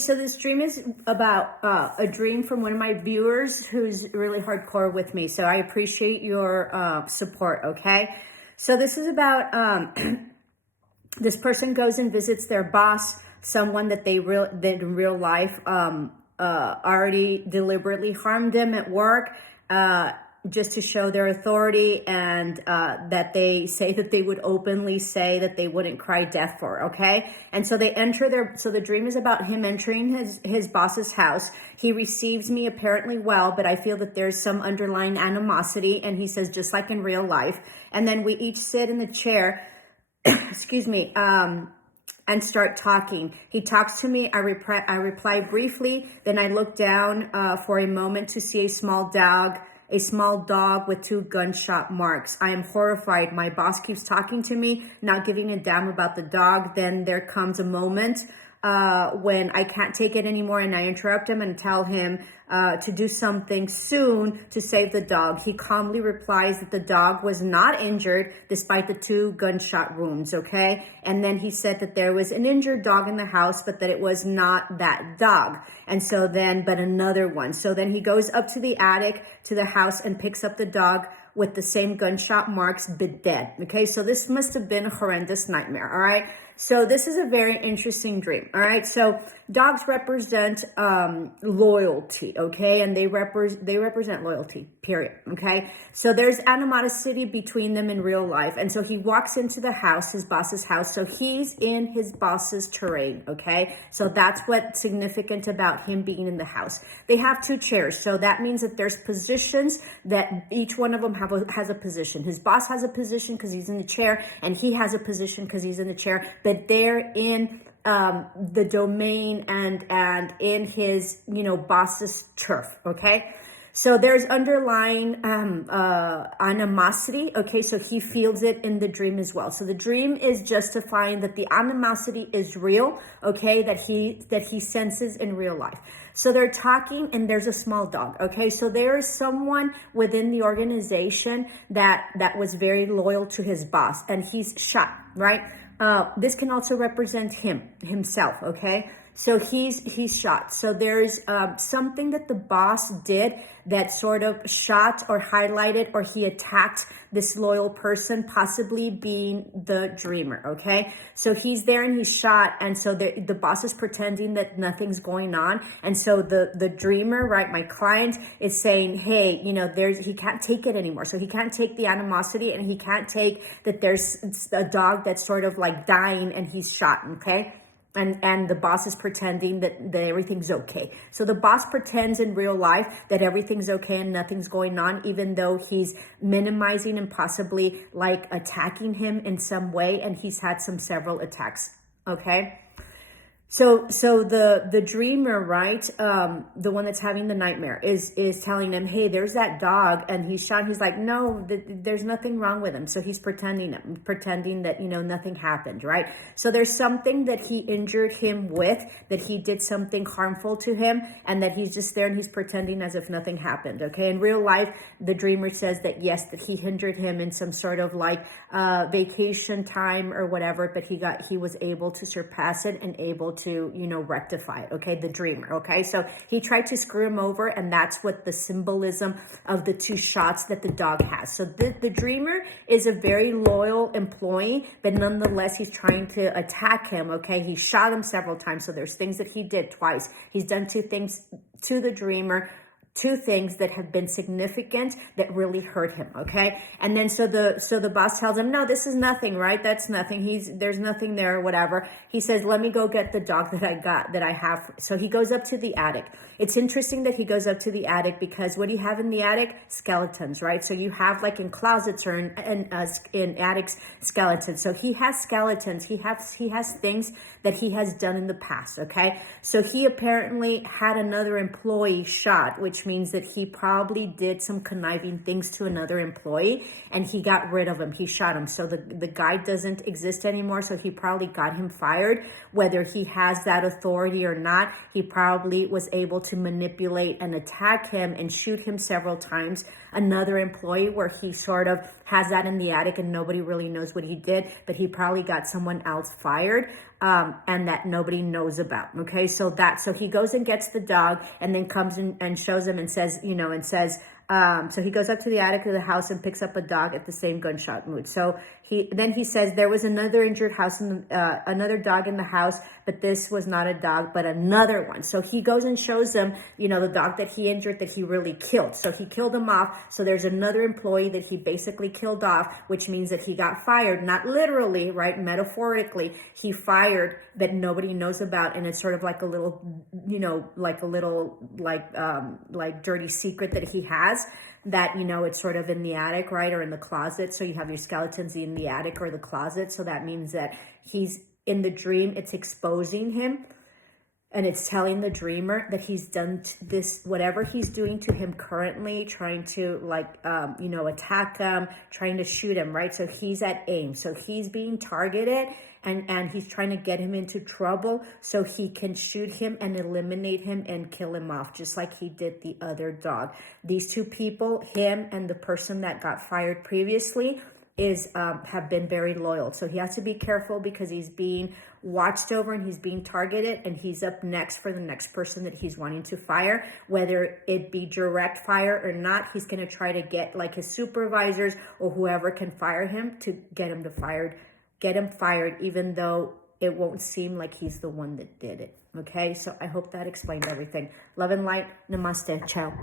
So this dream is about a dream from one of my viewers who's really hardcore with me. So I appreciate your support, okay? So this is about this person goes and visits their boss, someone that that in real life already deliberately harmed them at work, just to show their authority, and that they say that they would openly say that they wouldn't cry death for, okay? And so they enter so the dream is about him entering his boss's house. He receives me apparently well, but I feel that there's some underlying animosity, and he says, just like in real life. And then we each sit in the chair, excuse me, and start talking. He talks to me. I reply briefly. Then I look down for a moment to see a small dog with 2 gunshot marks. I am horrified. My boss keeps talking to me, not giving a damn about the dog. Then there comes a moment when I can't take it anymore, and I interrupt him and tell him to do something soon to save the dog. He calmly replies that the dog was not injured despite the 2 gunshot wounds, okay? And then he said that there was an injured dog in the house, but that it was not that dog. And so then, but another one. So then he goes up to the attic to the house and picks up the dog with the same gunshot marks, but dead. Okay, so this must have been a horrendous nightmare. All right, so this is a very interesting dream. All right, so dogs represent loyalty. Okay, and they represent loyalty. Period. Okay, so there's animosity between them in real life, and so he walks into the house, his boss's house. So he's in his boss's terrain. Okay, so that's what's significant about him being in the house. They have 2 chairs, so that means that there's positions that each one of them has a position. His boss has a position because he's in the chair, and he has a position because he's in the chair, but they're in the domain and in his, boss's turf. Okay, so there's underlying animosity. Okay, so he feels it in the dream as well. So the dream is justifying that the animosity is real. Okay, that he senses in real life. So they're talking, and there's a small dog. Okay, so there is someone within the organization that was very loyal to his boss, and he's shot, right? This can also represent himself. Okay, so he's shot. So there's something that the boss did that sort of shot or highlighted, or he attacked this loyal person, possibly being the dreamer. Okay, so he's there and he's shot, and so the boss is pretending that nothing's going on, and so the dreamer, right, my client, is saying, hey, he can't take it anymore. So he can't take the animosity, and he can't take that there's a dog that's sort of like dying and he's shot. Okay, and the boss is pretending that everything's okay. So the boss pretends in real life that everything's okay and nothing's going on, even though he's minimizing and possibly like attacking him in some way, and he's had several attacks. Okay, so the dreamer, right, the one that's having the nightmare, is telling him, hey, there's that dog and he's shot. He's like, no, there's nothing wrong with him. So he's pretending that nothing happened, right? So there's something that he injured him with, that he did something harmful to him, and that he's just there and he's pretending as if nothing happened. Okay, in real life, the dreamer says that yes, that he injured him in some sort of like vacation time or whatever, but he was able to surpass it and able to rectify it. Okay, the dreamer. Okay, so he tried to screw him over, and that's what the symbolism of the 2 shots that the dog has. So the dreamer is a very loyal employee, but nonetheless he's trying to attack him. Okay, he shot him several times, so there's things that he did twice. He's done 2 things to the dreamer, 2 things that have been significant that really hurt him. Okay, and then so the boss tells him, no, this is nothing, right? That's nothing. There's nothing there or whatever. He says, let me go get the dog that I have. So he goes up to the attic. It's interesting that he goes up to the attic, because what do you have in the attic? Skeletons, right? So you have, like in closets or in attics, skeletons. So he has skeletons. He has things that he has done in the past. Okay, so he apparently had another employee shot, which means that he probably did some conniving things to another employee, and he got rid of him. He shot him. So the guy doesn't exist anymore. So he probably got him fired. Whether he has that authority or not, he probably was able to manipulate and attack him and shoot him several times. Another employee where he sort of has that in the attic and nobody really knows what he did, but he probably got someone else fired. and that nobody knows about. Okay, so he goes and gets the dog, and then comes in and shows him and says, so he goes up to the attic of the house and picks up a dog at the same gunshot wound. So he says there was another injured another dog in the house, but this was not a dog, but another one. So he goes and shows them, the dog that he injured, that he really killed. So he killed him off. So there's another employee that he basically killed off, which means that he got fired, not literally, right? Metaphorically, he fired that nobody knows about. And it's sort of like a little, like dirty secret that he has, that, it's sort of in the attic, right? Or in the closet. So you have your skeletons in the attic or the closet. So that means that he's in the dream, it's exposing him. And it's telling the dreamer that he's done this, whatever he's doing to him currently, trying to attack him, trying to shoot him, right? So he's at aim. So he's being targeted, and he's trying to get him into trouble so he can shoot him and eliminate him and kill him off, just like he did the other dog. These two people, him and the person that got fired previously, have been very loyal. So he has to be careful because he's being watched over and he's being targeted, and he's up next for the next person that he's wanting to fire, whether it be direct fire or not. He's going to try to get like his supervisors or whoever can fire him to get him fired, even though it won't seem like he's the one that did it. Okay, so I hope that explained everything. Love and light. Namaste. Ciao.